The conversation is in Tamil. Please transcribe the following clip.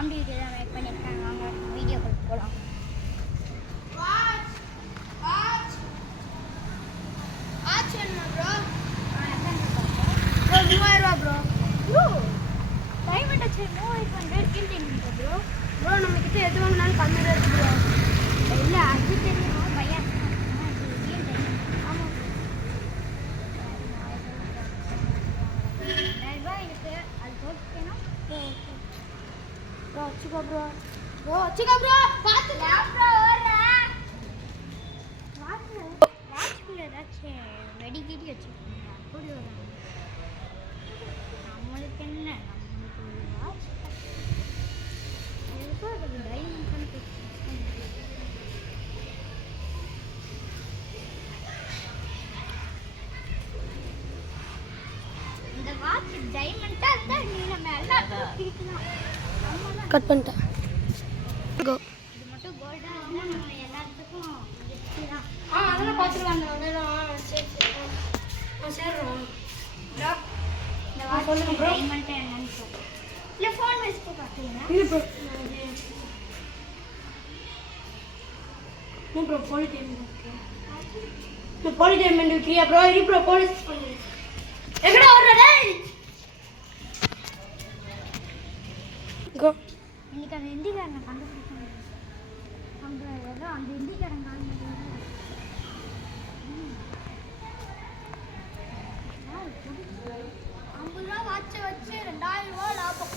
காமெடி வீடியோ தான் மேக் பண்ணியிருக்காங்க. வாங்க வீடியோக்குள்ள போகலாம். ஆச்சு வேணுமா bro? Bro 3000 bro. Bro diamond ஆச்சு 3500 கீழ்டேன் ப்ரோ. ப்ரோ நம்ம கிட்ட எது வாங்கினாலும் கம்மி ரேட் ப்ரோ. இல்லை அது தெரியும் பையன். ஆமாம் இருக்கு அது போட்டுக்கேன்னா ப்ரோ வச்சுக்கோ ப்ரோ. ப்ரோ வச்சுக்கோ ப்ரோ. பார்த்துக்கோ ப்ரோ வரேன். வாட்ச்குள்ள ஏதாச்சும் வெடிக்கிட்டி வச்சுக்கோங்க. அப்படி வராங்க. நம்மளுக்கு என்ன, நம்மளுக்கு ஒரு வாட்ச் எதுக்கோ அது டைமண்ட். இந்த வாட்ச் டைமண்டா இருந்தா நீ நம்ம எல்லாத்தையும் பிரிக்கலாம். கட் பண்ணிட்டேன். கோ. இது மட்டும் கோல்டா இருந்தா நம்ம எல்லாத்துக்கும் பிரிக்கலாம். அதெல்லாம் பார்த்துக்கலாம். அதெல்லாம் சரி சேர்றோம். இந்த வாட்ச் டைமண்ட் என்னன்னு சொல்லுங்க. இல்லை ஃபோன் வச்சுட்டு பார்த்துக்கலாம். இது ப்ரோ நீ ப்ரோ போலி டைமண்ட் ஓகே. இந்த போலி டைமண்ட் விக்கிறியா ப்ரோ? இரு ப்ரோ போலீஸ் பண்ணு. எங்கடா வர்ற டேய்? கோ. இன்னைக்கு அந்த இந்திக்காரனை கண்டுபிடிக்கணும். அந்த இந்திக்காரன் கால் ₹50 வாட்சை வச்சு 2000 ரூபா லாபம்.